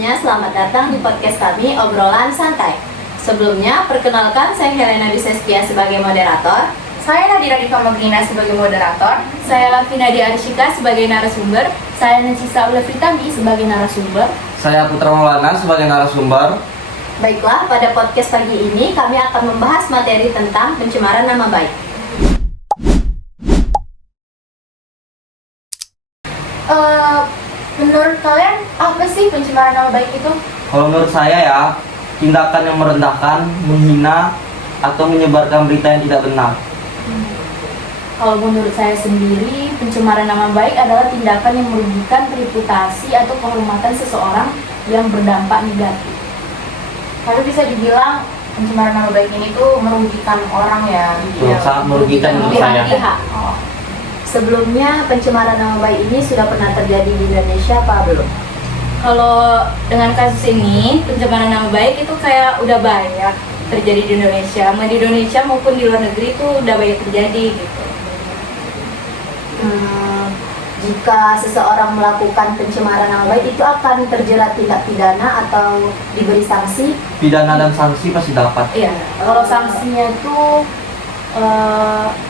semuanya, selamat datang di podcast kami, Obrolan Santai. Sebelumnya, perkenalkan saya Helena Dusestia sebagai moderator. Saya Nadira Dikamagrina sebagai moderator. Saya Lavina Diarishika sebagai narasumber. Saya Nancisa Ulafritami sebagai narasumber. Saya Putra Maulana sebagai narasumber. Baiklah, pada podcast pagi ini kami akan membahas materi tentang pencemaran nama baik. Menurut kalian apa sih pencemaran nama baik itu? Kalau menurut saya ya, tindakan yang merendahkan, menghina, atau menyebarkan berita yang tidak benar. Kalau menurut saya sendiri, pencemaran nama baik adalah tindakan yang merugikan reputasi atau kehormatan seseorang yang berdampak negatif. Tapi bisa dibilang pencemaran nama baik ini tuh merugikan orang ya. Sangat merugikan menurut saya. Pihak. Oh. Sebelumnya, pencemaran nama baik ini sudah pernah terjadi di Indonesia apa belum? Kalau dengan kasus ini, pencemaran nama baik itu kayak udah banyak terjadi di Indonesia. Mau di Indonesia maupun di luar negeri itu udah banyak terjadi gitu. Jika seseorang melakukan pencemaran nama baik itu akan terjerat tindak pidana atau diberi sanksi? Pidana dan sanksi pasti dapat. Iya, kalau sanksinya tuh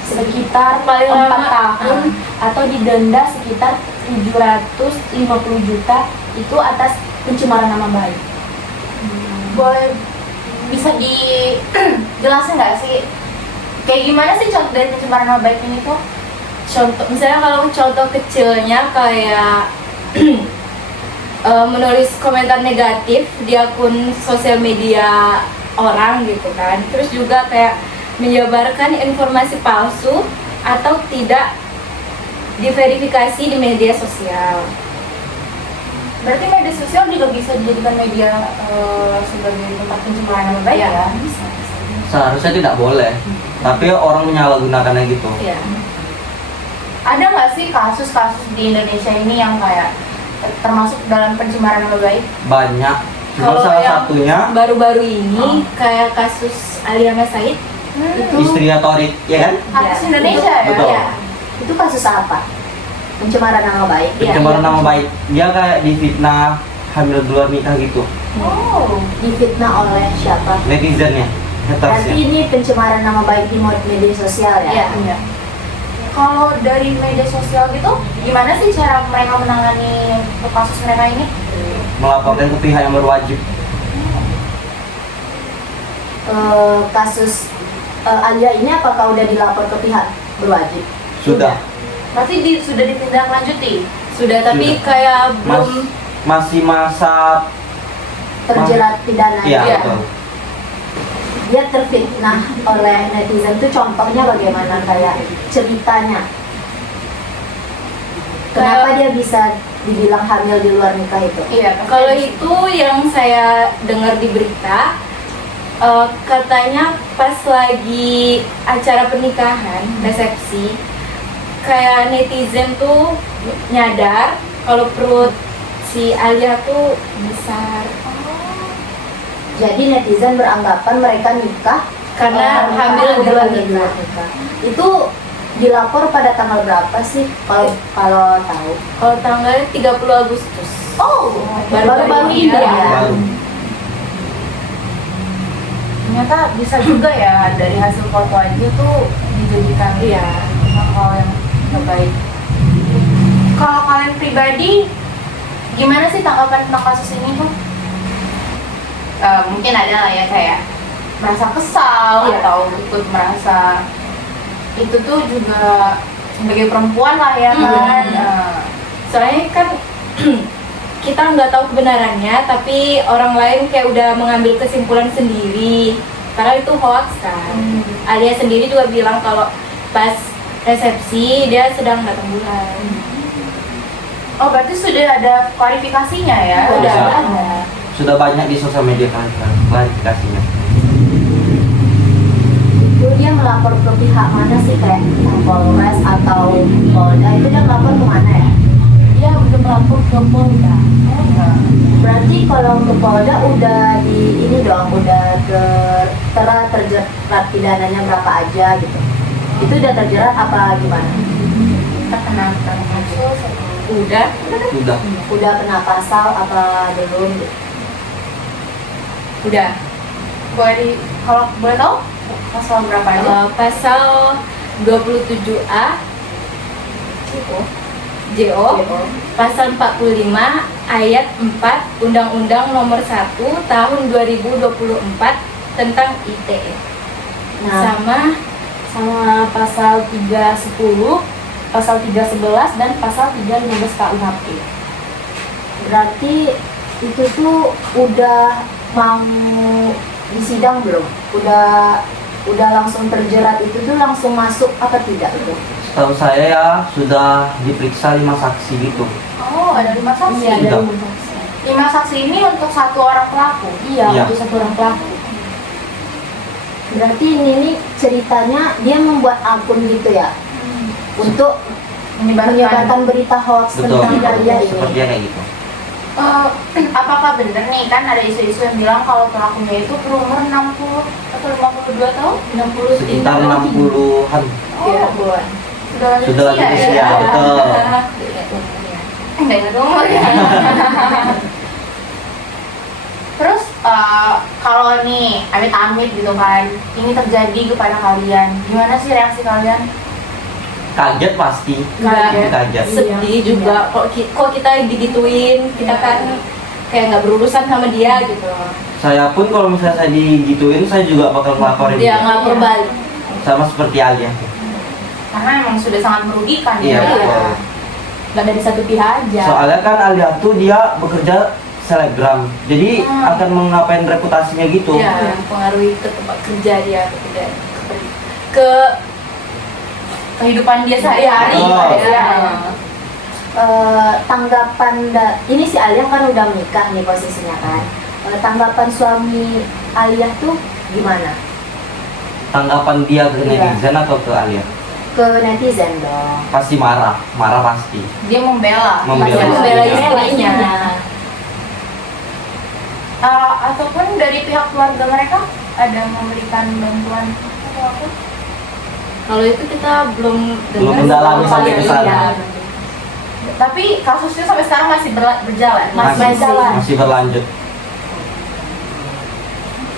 sekitar paling 4 tahun atau didenda sekitar 750 juta itu atas pencemaran nama baik. Boleh bisa dijelasin nggak sih? Kayak gimana sih contoh dari pencemaran nama baik ini tuh? Contoh, misalnya kalau contoh kecilnya kayak menulis komentar negatif di akun sosial media orang gitu kan. Terus juga kayak menyebarkan informasi palsu atau tidak diverifikasi di media sosial. Berarti media sosial juga bisa dijadikan media sebagai tempat pencemaran nama baik ya? Bisa. Seharusnya tidak boleh, tapi orang menyalahgunakannya gitu. Iya. Ada nggak sih kasus-kasus di Indonesia ini yang kayak termasuk dalam pencemaran nama baik? Banyak. Cuma Kalau salah yang satunya baru-baru ini kayak kasus Alia Mas Said itu istrinya Torik, ya kan? Kasus Indonesia ya? Betul. Iya. Itu kasus apa? Pencemaran nama baik? Pencemaran iya. nama baik. Dia kayak difitnah hamil di luar nikah gitu. Oh. Difitnah oleh siapa? Netizennya, Berarti hatersnya. ini pencemaran nama baik di media sosial ya? Iya. Kalau dari media sosial gitu, gimana sih cara mereka menangani kasus mereka ini? Melaporkan ke pihak yang berwajib. Kasus Alia ini apakah udah dilapor ke pihak berwajib? Sudah. Berarti sudah ditindaklanjuti? Sudah, tapi Sudah. kayak belum Masih masa Terjerat pidana? Iya, Iya. betul. Dia terfitnah oleh netizen itu contohnya bagaimana, kayak ceritanya? Kenapa dia bisa dibilang hamil di luar nikah itu? Iya. Kalau itu yang saya dengar di berita, katanya pas lagi acara pernikahan, resepsi, kayak netizen tuh nyadar kalau perut si Alia tuh besar Jadi netizen beranggapan mereka nikah karena hamil di luar nikah. Itu dilapor pada tanggal berapa sih? Kalau tahu? Kalau tanggal 30 Agustus. Oh, baru-baru ini ini ya. Baru. Ternyata bisa juga ya dari hasil foto aja tuh dijadikan hal yang nggak baik. Kalau kalian pribadi, gimana sih tanggapan tentang kasus ini tuh? Mungkin ada lah ya kayak merasa kesal atau ikut merasa itu tuh juga sebagai perempuan lah ya kan. Soalnya kan kita nggak tahu kebenarannya, tapi orang lain kayak udah mengambil kesimpulan sendiri karena itu hoax kan. Alia sendiri juga bilang kalau pas resepsi dia sedang datang bulan. Oh, berarti sudah ada klarifikasinya ya? Udah Bisa. ada. Sudah banyak di sosial media klarifikasinya. Itu dia melapor ke pihak mana sih, kayak Polres atau Polda? Itu dia melapor ke mana ya? Dia udah melapor ke Polda. Berarti kalau ke Polda udah di ini dong, udah terjerat pidananya berapa aja gitu? Itu udah terjerat apa gimana? Kita kena kasus Udah. Sudah. Udah kena pasal apa belum? Udah. Kalau boleh tahu pasal berapa aja? Pasal 27A JO, pasal 45 ayat 4 Undang-Undang Nomor 1 Tahun 2024 tentang ITE. Nah, Sama pasal 310, pasal 311 dan pasal 315 KUHP. berarti itu tuh udah mau disidang belum? Udah langsung terjerat itu tuh langsung masuk apa tidak itu? Setahu saya ya sudah diperiksa 5 saksi gitu. Oh, ada 5 saksi. Iya, Sudah. ada 5 saksi. 5 saksi ini untuk 1 orang pelaku. Iya, Iya. untuk 1 orang pelaku. Berarti ini nih ceritanya dia membuat akun gitu ya untuk menyebarkan berita hoax Betul. tentang Alia ini. Sepertinya kayak gitu. Apakah benar nih kan ada isu-isu yang bilang kalau pelakunya itu berumur 60 atau 52 tahun? 60 Sekitar 60-an. Oh, bulan. sudah lanjut Sudah lanjut usia usia, ya? betul. Nggak ingat umur ya. Terus kalau nih amit-amit gitu kan, ini terjadi kepada kalian, gimana sih reaksi kalian? Kaget pasti. Kaget. Kaget. Sedih juga kok kita digituin, kita kan kayak nggak berurusan sama dia gitu. Saya pun kalau misalnya saya digituin, saya juga bakal ngelaporin Dia dia. ngelapor balik. Sama seperti Alia. Karena emang sudah sangat merugikan Iya, ya. betul. Nggak dari satu pihak aja. Soalnya kan Alia tuh dia bekerja selebgram, jadi akan mengapain reputasinya gitu. Ya, mempengaruhi ke tempat kerja dia ke Kehidupan dia sehari-hari. Oh. Ya. Tanggapan ini si Alia kan udah menikah nih posisinya kan. Tanggapan suami Alia tuh gimana? Tanggapan dia ke Iya. netizen atau ke Alia? Ke netizen dong. Pasti marah pasti. Dia membela. Membela. Dia membela istrinya. istrinya. Ataupun dari pihak keluarga mereka ada memberikan bantuan atau apa? Kalau itu kita belum Belum dengar mendalami sih, sampai ke sana. iya. Tapi kasusnya sampai sekarang masih berjalan. Masih berlanjut.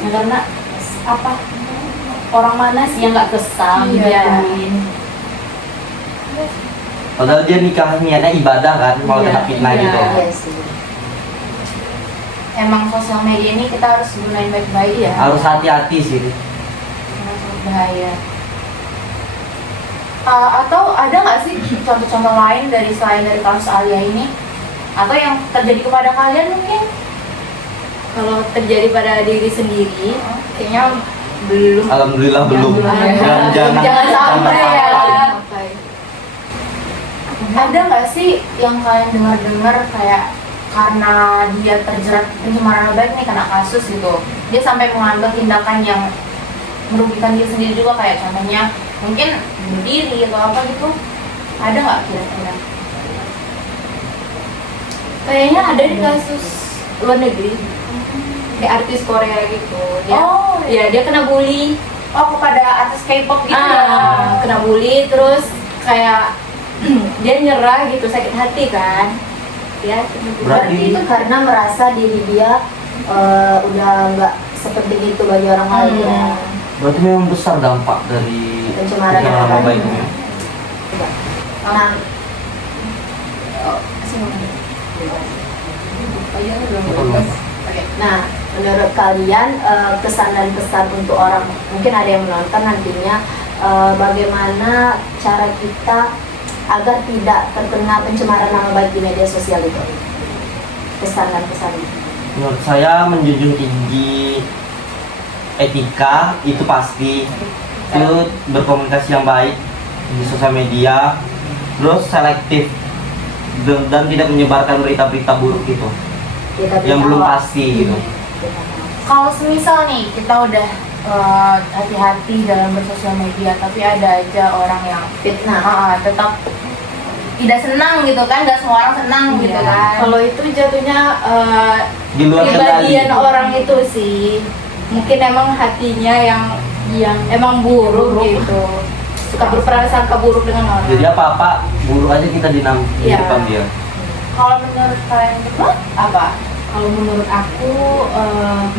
Ya, karena apa orang mana sih yang nggak kesal Iya. biarin. Padahal dia nikah niatnya ibadah kan, malah Iya, kena fitnah iya. gitu. Iya sih. Emang sosial media ini kita harus gunain baik-baik ya. Harus hati-hati sih. Karena sangat bahaya. Atau ada nggak sih contoh-contoh lain selain dari kasus Alia ini? Atau yang terjadi kepada kalian mungkin? Kalau terjadi pada diri sendiri, kayaknya belum. Alhamdulillah belum. Jangan sampai ya. sampai. Ada nggak sih yang kalian dengar-dengar kayak karena dia terjerat pencemaran nama baik nih kena kasus gitu, dia sampai mengambil tindakan yang merugikan dia sendiri juga, kayak contohnya mungkin bunuh diri atau apa gitu? Ada nggak kira-kira? Kayaknya ada di kasus luar negeri, kayak artis Korea gitu. Dia kena bully. Oh, kepada artis K-pop gitu ya? Kena bully terus kayak dia nyerah gitu, sakit hati kan. Ya, Berarti itu karena merasa diri dia udah nggak sepenting itu bagi orang lain ya. Berarti memang besar dampak dari Pencemaran nama nama baik. baiknya. Nah, nah, menurut kalian kesan dan pesan untuk orang, mungkin ada yang menonton nantinya, bagaimana cara kita agar tidak terkena pencemaran nama baik di media sosial itu? Pesan dan pesan. Menurut saya menjunjung tinggi etika itu pasti, terus berkomunikasi yang baik di sosial media, terus selektif dan tidak menyebarkan berita-berita buruk gitu yang belum pasti gitu. Kalau semisal nih kita udah hati-hati dalam bersosial media, tapi ada aja orang yang Fitnah. tetap tidak senang gitu kan, nggak semua orang senang gitu kan. Kalau itu jatuhnya Di luar kendali. kepribadian orang itu sih, mungkin emang hatinya yang emang buruk gitu, suka berprasangka buruk dengan orang. Jadi apa-apa buruk aja kita di Iya. depan dia. Kalau menurut kalian berdua apa? Kalau menurut aku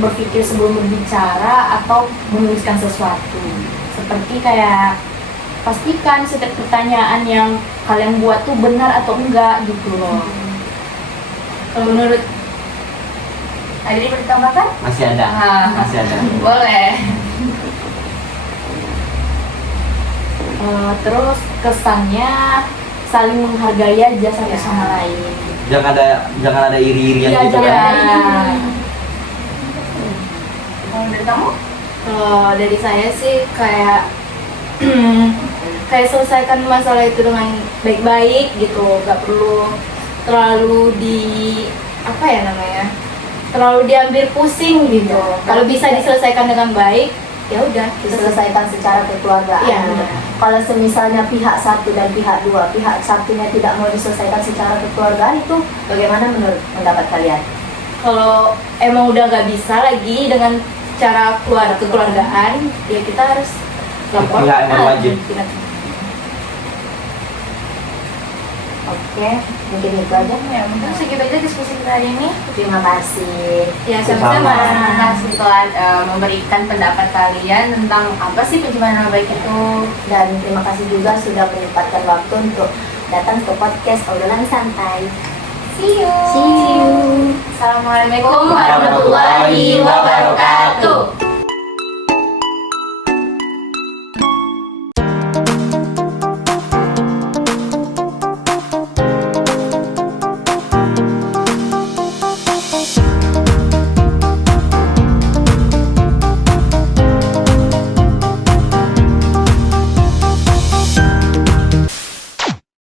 berpikir sebelum berbicara atau menuliskan sesuatu. Seperti kayak pastikan setiap pertanyaan yang kalian buat tuh benar atau enggak gitu loh. Kalau menurut Ada yang ditambahkan? Masih ada. Masih ada. Boleh. Terus kesannya saling menghargai aja satu sama lain. Jangan ada iri-irian Iya, gitu jangan kan. ada iri. Kalau dari kamu? Kalau dari saya sih kayak kayak selesaikan masalah itu dengan baik-baik gitu, nggak perlu terlalu apa ya namanya, terlalu diambil pusing gitu. Kalau bisa diselesaikan dengan baik, ya udah Diselesaikan secara kekeluargaan. Iya, benar. Kalau semisalnya pihak satu dan pihak dua, pihak satunya tidak mau diselesaikan secara kekeluargaan, itu bagaimana menurut pendapat kalian? Kalau emang udah nggak bisa lagi dengan cara kekeluargaan, ya kita harus lapor. Pihak yang berwajib. Oke, mungkin itu aja. Ya, mungkin segitu aja diskusi kita hari ini. Terima kasih. Ya Sama-sama. sama-sama. Terima kasih telah memberikan pendapat kalian tentang apa sih pencemaran nama baik itu. Dan terima kasih juga sudah menyempatkan waktu untuk datang ke podcast Obrolan Santai. See you. See you. Assalamualaikum Assalamualaikum warahmatullahi wabarakatuh.